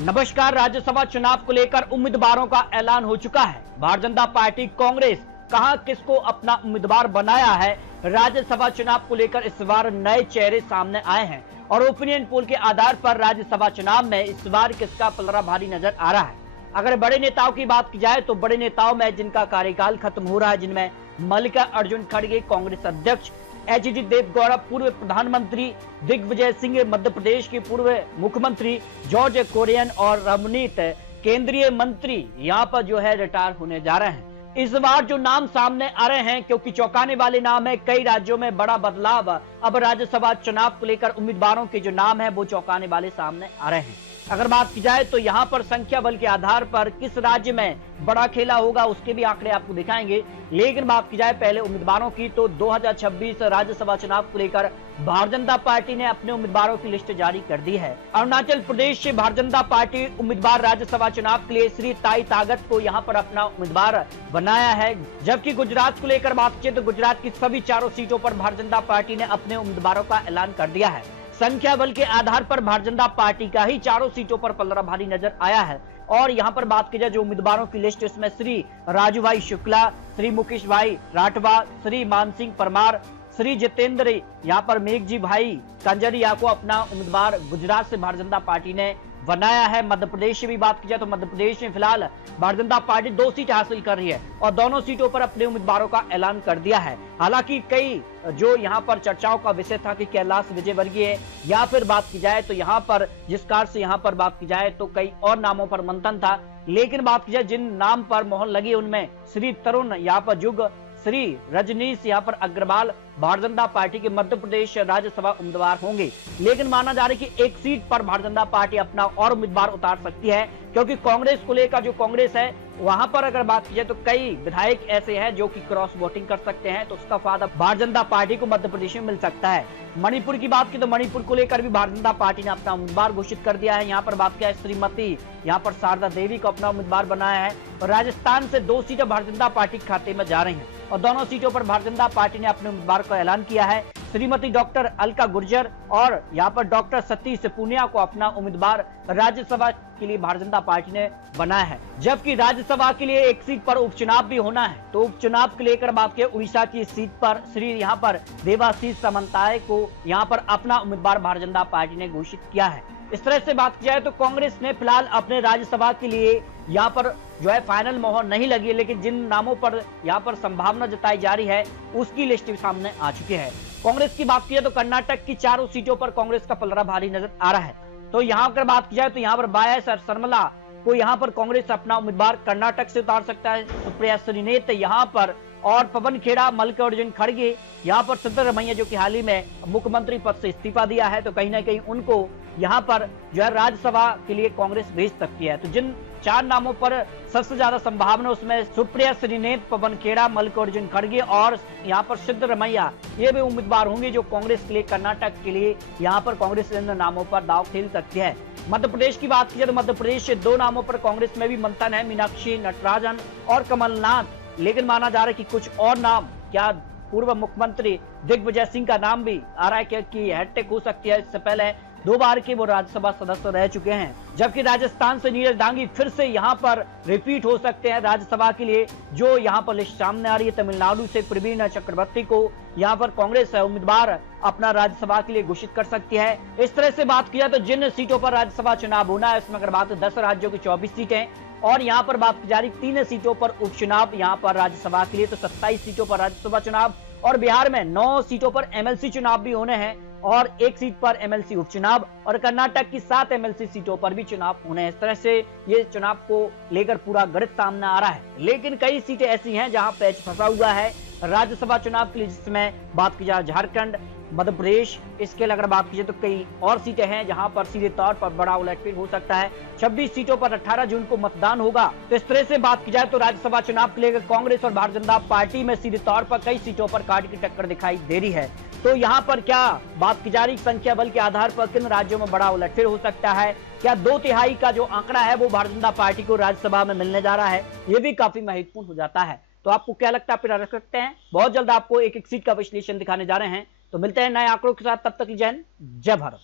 नमस्कार। राज्यसभा चुनाव को लेकर उम्मीदवारों का ऐलान हो चुका है। भारतीय जनता पार्टी कांग्रेस कहां किसको अपना उम्मीदवार बनाया है। राज्यसभा चुनाव को लेकर इस बार नए चेहरे सामने आए हैं और ओपिनियन पोल के आधार पर राज्यसभा चुनाव में इस बार किसका पलड़ा भारी नजर आ रहा है। अगर बड़े नेताओं की बात की जाए तो बड़े नेताओं में जिनका कार्यकाल खत्म हो रहा है, जिनमें मल्लिकार्जुन खड़गे कांग्रेस अध्यक्ष, एचडी देवगौड़ा पूर्व प्रधानमंत्री, दिग्विजय सिंह मध्य प्रदेश के पूर्व मुख्यमंत्री, जॉर्ज कोरियन और रमनीत केंद्रीय मंत्री यहां पर जो है रिटायर होने जा रहे हैं। इस बार जो नाम सामने आ रहे हैं, क्योंकि चौंकाने वाले नाम है, कई राज्यों में बड़ा बदलाव। अब राज्यसभा चुनाव को लेकर उम्मीदवारों के जो नाम है वो चौंकाने वाले सामने आ रहे हैं। अगर बात की जाए तो यहाँ पर संख्या बल के आधार पर किस राज्य में बड़ा खेला होगा उसके भी आंकड़े आपको दिखाएंगे। लेकिन बात की जाए पहले उम्मीदवारों की तो 2026 राज्यसभा चुनाव को लेकर भारतीय जनता पार्टी ने अपने उम्मीदवारों की लिस्ट जारी कर दी है। अरुणाचल प्रदेश से भारतीय जनता पार्टी उम्मीदवार राज्यसभा चुनाव के लिए श्री ताई तागत को यहाँ पर अपना उम्मीदवार बनाया है। जबकि गुजरात को लेकर बात की तो गुजरात की सभी चारों सीटों पर भारतीय जनता पार्टी ने अपने उम्मीदवारों का ऐलान कर दिया है। संख्या बल के आधार पर भारतीय जनता पार्टी का ही चारों सीटों पर पलड़ा भारी नजर आया है। और यहां पर बात की जाए जो उम्मीदवारों की लिस्ट, इसमें श्री राजू भाई शुक्ला, श्री मुकेश भाई राठवा, श्री मानसिंह परमार, श्री जितेंद्र, यहाँ पर मेघजी भाई कंजरिया को अपना उम्मीदवार गुजरात से भारतीय जनता पार्टी ने बनाया है। मध्य प्रदेश से भी बात की जाए तो मध्य प्रदेश में फिलहाल भारतीय जनता पार्टी 2 सीट हासिल कर रही है और दोनों सीटों पर अपने उम्मीदवारों का ऐलान कर दिया है। हालांकि कई जो यहाँ पर चर्चाओं का विषय था कि कैलाश विजयवर्गीय या फिर बात की जाए तो यहाँ पर जिस कार से यहाँ पर बात की जाए तो कई और नामों पर मंथन था। लेकिन बात की जाए जिन नाम पर मोहर लगी उनमें श्री तरुण यहाँ पर जुग, श्री रजनीश यहाँ पर अग्रवाल भारतीय जनता पार्टी के मध्य प्रदेश राज्यसभा उम्मीदवार होंगे। लेकिन माना जा रहा है कि एक सीट पर भारतीय जनता पार्टी अपना और उम्मीदवार उतार सकती है, क्योंकि कांग्रेस को लेकर जो कांग्रेस है वहां पर अगर बात की जाए तो कई विधायक ऐसे हैं जो कि क्रॉस वोटिंग कर सकते हैं, तो उसका फायदा भारतीय जनता पार्टी को मध्य प्रदेश में मिल सकता है। मणिपुर की बात की तो मणिपुर को लेकर भी भारतीय जनता पार्टी ने अपना उम्मीदवार घोषित कर दिया है। यहाँ पर बात किया है श्रीमती यहाँ पर शारदा देवी को अपना उम्मीदवार बनाया है। और राजस्थान से 2 सीटें भारतीय जनता पार्टी के खाते में जा रही हैं और दोनों सीटों पर भारतीय जनता पार्टी ने अपने उम्मीदवार का ऐलान किया है। श्रीमती डॉक्टर अलका गुर्जर और यहाँ पर डॉक्टर सतीश पूनिया को अपना उम्मीदवार राज्यसभा के लिए भारतीय जनता पार्टी ने बनाया है। जबकि राज्यसभा के लिए एक सीट पर उपचुनाव भी होना है, तो उपचुनाव को लेकर बात की उड़ीसा की सीट पर श्री यहाँ पर देवाशीष सामंताय को यहाँ पर अपना उम्मीदवार भारतीय जनता पार्टी ने घोषित किया है। इस तरह से बात की जाए तो कांग्रेस ने फिलहाल अपने राज्यसभा के लिए यहाँ पर जो है फाइनल मोहर नहीं लगी है, लेकिन जिन नामों पर यहाँ पर संभावना जताई जा रही है उसकी लिस्ट भी सामने आ चुकी है। कांग्रेस की बात की जाए तो कर्नाटक की चारों सीटों पर कांग्रेस का पलड़ा भारी नजर आ रहा है। तो यहाँ अगर बात की जाए तो यहाँ पर बाया शर्मिला को यहाँ पर कांग्रेस अपना उम्मीदवार कर्नाटक से उतार सकता है। सुप्रिया श्रीनेत यहाँ पर और पवन खेड़ा, मल्लिकार्जुन खड़गे यहाँ पर सिद्धरमैया जो कि हाल ही में मुख्यमंत्री पद से इस्तीफा दिया है, तो कहीं ना कहीं उनको यहाँ पर जो है राज्यसभा के लिए कांग्रेस भेज सकती है। तो जिन 4 नामों पर सबसे ज्यादा संभावना उसमें सुप्रिया श्रीनेत, पवन खेड़ा, मल्लिकार्जुन खड़गे और यहाँ पर सिद्धरमैया ये भी उम्मीदवार होंगे जो कांग्रेस के लिए कर्नाटक के लिए यहाँ पर कांग्रेस इन नामों पर दांव खेल सकती है। मध्य प्रदेश की बात की तो मध्य प्रदेश से 2 नामों पर कांग्रेस में भी मंथन है, मीनाक्षी नटराजन और कमलनाथ। लेकिन माना जा रहा है कि कुछ और नाम, क्या पूर्व मुख्यमंत्री दिग्विजय सिंह का नाम भी आ रहा है कि हैट्रिक हो सकती है। इससे पहले 2 बार के वो राज्यसभा सदस्य रह चुके हैं। जबकि राजस्थान से नीरज डांगी फिर से यहाँ पर रिपीट हो सकते हैं राज्यसभा के लिए। जो यहाँ पर लिस्ट सामने आ रही है, तमिलनाडु से प्रवीण चक्रवर्ती को यहाँ पर कांग्रेस उम्मीदवार अपना राज्यसभा के लिए घोषित कर सकती है। इस तरह से बात किया तो जिन सीटों पर राज्यसभा चुनाव होना है इसमें अगर बात 10 राज्यों की 24 सीटें और यहाँ पर बात की जा रही 3 सीटों पर उपचुनाव यहाँ पर राज्यसभा के लिए, तो 27 सीटों पर राज्यसभा चुनाव और बिहार में 9 सीटों पर एमएलसी चुनाव भी होने हैं और 1 सीट पर एमएलसी उपचुनाव और कर्नाटक की 7 एमएलसी सीटों पर भी चुनाव होने हैं। इस तरह से ये चुनाव को लेकर पूरा गणित सामने आ रहा है। लेकिन कई सीटें ऐसी हैं जहां पैच फंसा हुआ है राज्यसभा चुनाव के लिए, जिसमें बात की जाए झारखंड, मध्य प्रदेश, इसके अलावा बात कीजिए तो कई और सीटें हैं जहां पर सीधे तौर पर बड़ा उलटफेर हो सकता है। 26 सीटों पर 18 जून को मतदान होगा। तो इस तरह से बात की जाए तो राज्यसभा चुनाव के लिए कांग्रेस और भारतीय जनता पार्टी में सीधे तौर पर कई सीटों पर काट की टक्कर दिखाई दे रही है। तो यहाँ पर क्या बात की जा रही संख्या बल के आधार पर किन राज्यों में बड़ा उलटफेर हो सकता है, क्या 2/3 का जो आंकड़ा है वो भारतीय जनता पार्टी को राज्यसभा में मिलने जा रहा है, ये भी काफी महत्वपूर्ण हो जाता है। तो आपको क्या लगता है, आप रख सकते हैं। बहुत जल्द आपको एक एक सीट का विश्लेषण दिखाने जा रहे हैं। तो मिलते हैं नए आंकड़ों के साथ, तब तक जय हिंद, जय भारत।